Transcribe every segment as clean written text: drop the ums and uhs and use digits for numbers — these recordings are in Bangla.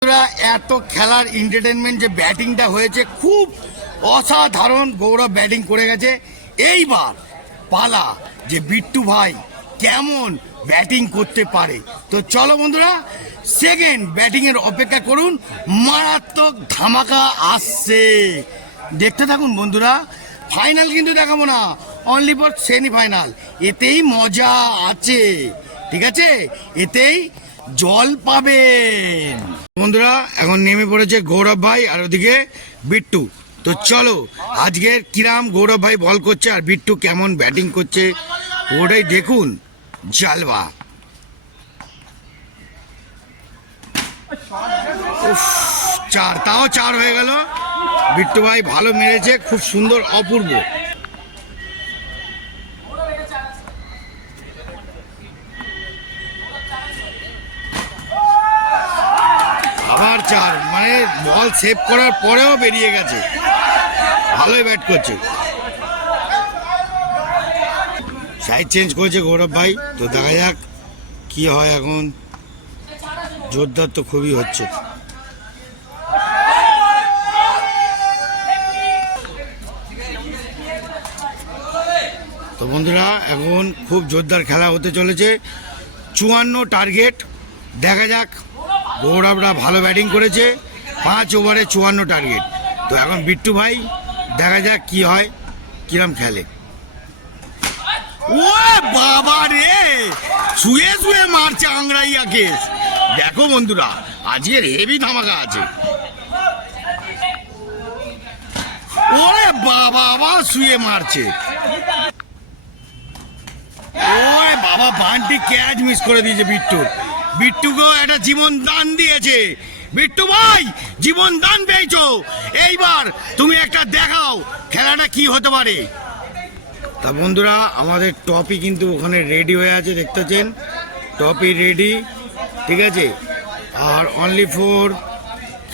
এত খেলার এন্টারটেনমেন্ট যে ব্যাটিংটা হয়েছে খুব অসাধারণ। গৌরব ব্যাটিং করে গেছে। এইবার পালা যে বিট্টু ভাই কেমন ব্যাটিং করতে পারে। তো চলো বন্ধুরা, সেকেন্ড ব্যাটিংয়ের অপেক্ষা করুন, মারাত্মক ধামাকা আসছে, দেখতে থাকুন বন্ধুরা। ফাইনাল কিন্তু দেখাবো না, অনলি ফর সেমিফাইনাল। এতেই মজা আছে, ঠিক আছে, এতেই জল পাবেন বন্ধুরা। এখন নেমে পড়েছে গৌরব ভাই আর ওদিকে বিট্টু। তো চলো আজকের কিরাম গৌরব ভাই বল করছে আর বিট্টু কেমন ব্যাটিং করছে ওটাই দেখুন। জালবা, চার, তাও চার হয়ে গেল। বিট্টু ভাই ভালো মেরেছে, খুব সুন্দর, অপূর্ব। আবার চার, মানে বল সেভ করার পরেও বেরিয়ে গেছে, ভালোই ব্যাট করছে। সাইড চেঞ্জ করেছে গৌরব ভাই, তো দেখা যাক কি হয়। এখন জোরদার তো খুবই হচ্ছে। তো বন্ধুরা এখন খুব জোরদার খেলা হতে চলেছে। 54 টার্গেট, দেখা যাক। গৌরবরা ভালো ব্যাটিং করেছে, 5 ওভারে 54 টার্গেট। তো এখন বিট্টু ভাই দেখা যাক কি হয়, কিরম খেলে। ও বাবা রে, শুয়ে শুয়ে মারছে আংরাইয়া কেস। দেখো বন্ধুরা, আজকের হেভি ধামাকা আছে। ওরে বাবা, আবার শুয়ে মারছে। ওরে বাবা, বান্টি ক্যাচ মিস করে দিয়েছে বিট্টুর। বিট্টুকেও একটা জীবন দান দিয়েছে। বিট্টু ভাই, জীবন দান পেয়েছো, এইবার তুমি একটা দেখাও খেলাটা কি হতে পারে। তা বন্ধুরা, আমাদের টপি কিন্তু ওখানে রেডি হয়ে আছে, দেখতেছেন, টপি রেডি, ঠিক আছে। আর অনলি ফর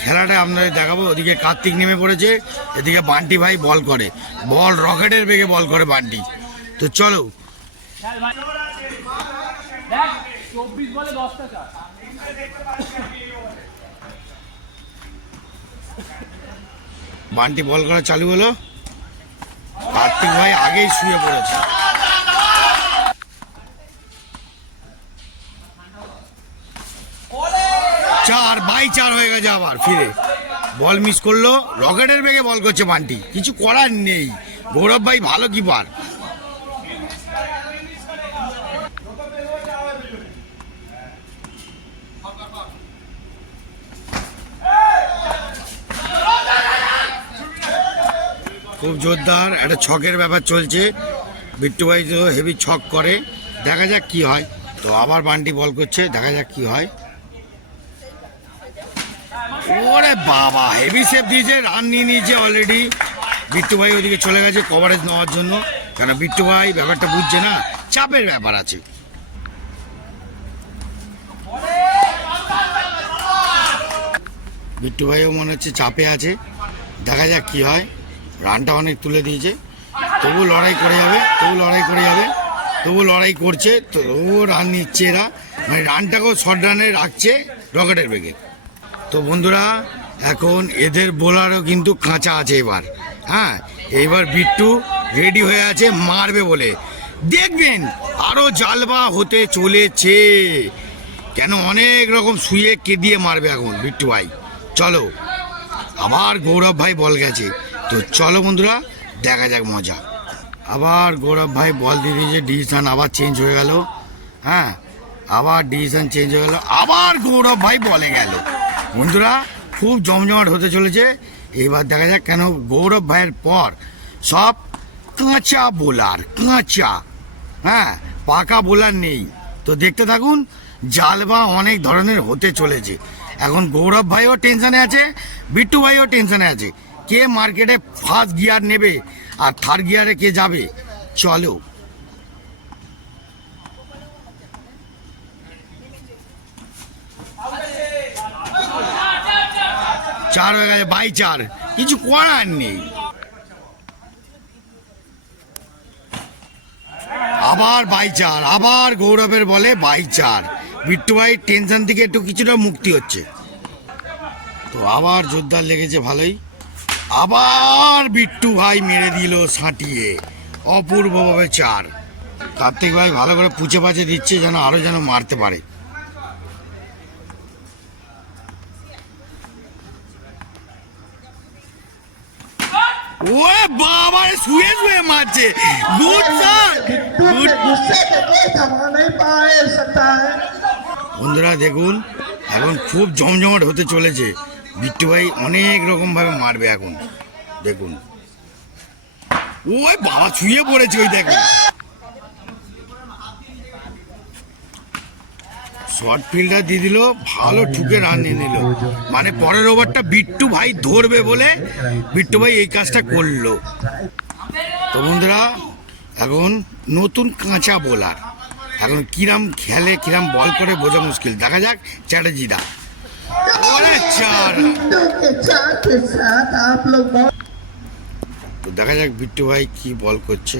খেলাটা আপনাদের দেখাবো। ওদিকে কার্তিক নেমে পড়েছে, এদিকে বান্টি ভাই বল করে, বল রকেটের বেগে বল করে বান্টি। তো চলো, বান্টি বল করা চালু হলো। কার্তিক ভাই আগেই শুয়ে পড়েছে। চার বাই চার হয়ে গেছে। আবার ফিরে বল মিস করলো, রকেটের বেগে বল করছে বান্টি, কিছু করার নেই। গৌরব ভাই ভালো কিপার। খুব জোরদার একটা ছকের ব্যাপার চলছে। বিট্টু ভাই তো হেভি ছক করে, দেখা যাক কি হয়। তো আবার বান্টি বল করছে, দেখা যাক কি হয়। ওরে বাবা, হেভি সেভ দিয়েছে, রান নিয়ে নিয়েছে অলরেডি। বিট্টু ভাই ওদিকে চলে গেছে কভারেজ নেওয়ার জন্য, কেন বিট্টু ভাই ব্যাপারটা বুঝছে না, চাপের ব্যাপার আছে। বিট্টু ভাইও মনে হচ্ছে চাপে আছে, দেখা যাক কি হয়। রানটা অনেক তুলে দিয়েছে, তবু লড়াই করে যাবে, তবু লড়াই করছে, তবুও রান নিচ্ছে এরা, মানে রানটাকেও শর্ট রানে রাখছে রকেটের বেগে। তো বন্ধুরা, এখন এদের বোলারও কিন্তু কাঁচা আছে এবার। হ্যাঁ, এইবার বিট্টু রেডি হয়ে আছে মারবে বলে, দেখবেন আরও জালবা হতে চলেছে। কেন অনেক রকম শুয়ে কে দিয়ে মারবে এখন বিট্টু ভাই। চলো, আবার গৌরব ভাই বল গেছে। তো চলো বন্ধুরা, দেখা যাক মজা। আবার গৌরব ভাই বল দিয়ে দিয়েছে, ডিসিশন আবার চেঞ্জ হয়ে গেল। হ্যাঁ, আবার ডিসিশন চেঞ্জ হয়ে গেল, আবার গৌরব ভাই বলে গেল। বন্ধুরা, খুব জমজমাট হতে চলেছে। এবার দেখা যাক, কেন গৌরব ভাইয়ের পর সব কাঁচা বোলার, কাঁচা, হ্যাঁ, পাকা বোলার নেই। তো দেখতে থাকুন, জালবা অনেক ধরনের হতে চলেছে। এখন গৌরব ভাইও টেনশনে আছে, বিট্টু ভাইও টেনশনে আছে, কে মার্কেটে ফার্স্ট গিয়ার নেবে আর থার্ড গিয়ারে কে যাবে। চলো, চার হয়ে গেছে, বাই চার, কিছু করার নেই। আবার বাই চার, আবার গৌরবের বলে বাই চার। বিট্টু ভাই টেনশন থেকে একটু কিছুটা মুক্তি হচ্ছে। তো আবার জোরদার লেগেছে ভালোই। আবার বিট্টু ভাই মেরে দিল সাঁটিয়ে অপূর্বভাবে 4। কার্তিক ভাই ভালো করে পুচে পাচে দিচ্ছে যেন আরো যেন মারতে পারে। ওরে বাবা শুয়ে শুয়ে মারছে। Good shot, good. गुस्से में कोई थमा नहीं पाए सकता है। বন্ধুরা দেখুন এখন খুব জমজমাট হতে চলেছে। বিট্টু ভাই অনেক রকম ভাবে মারবে এখন দেখুন। ওই বাবা শুয়ে পড়েছে ওই দেখুন। শর্ট ফিল্ডার দিয়ে দিল, ভালো ঠুকে রান নিয়ে নিল। মানে পরের ওভারটা বিট্টু ভাই ধরবে বলে বিট্টু ভাই এই কাজটা করলো। তো বন্ধুরা এখন নতুন কাঁচা বোলার, এখন কিরাম খেলে কিরাম বল করে বোঝা মুশকিল। দেখা যাক চ্যাটার্জি দা। ওরে 4। बिट्टू के चार के साथ आप लोग बहुत তো দেখা যাক বিট্টু ভাই কি বল করছে।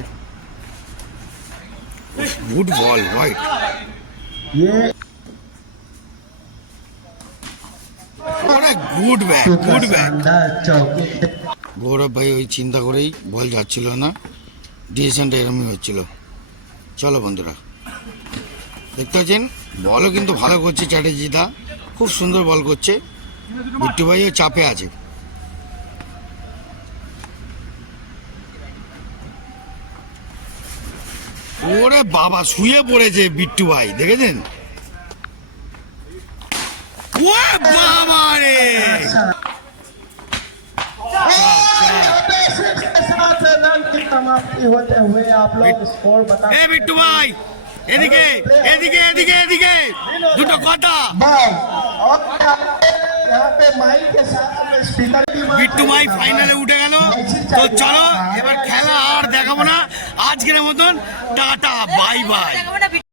Good ball white. ये ওরে গুড ব্যাক, গুড ব্যাক। शानदार चौके গৌরব ভাই ওই চিন্তা করেই বল যাচ্ছিল না, ডিসিশনটা এরমই হচ্ছিল। চলো বন্ধুরা দেখতে পাচ্ছেন বলও কিন্তু ভালো করছে চ্যাটার্জি দা, খুব সুন্দর বল করছে। বিট্টু ভাইও চাপে আছে। ওরে বাবা শুয়ে পড়েছে বিট্টু ভাই, দেখেছেন? ও বাবা রে, के साथ रन की समाप्ति होते हुए आप लोग स्कोर बता এ বিট্টু ভাই এদিকে এদিকে এদিকে এদিকে দুটো কথা। बाय और यहाँ पे माइक के साथ में स्पीकर भी বিট্টু ভাই ফাইনালে উঠে গেল। তো চলো এবার খেলা আর দেখাবো না, আজকের মতন টাটা বাই বাই।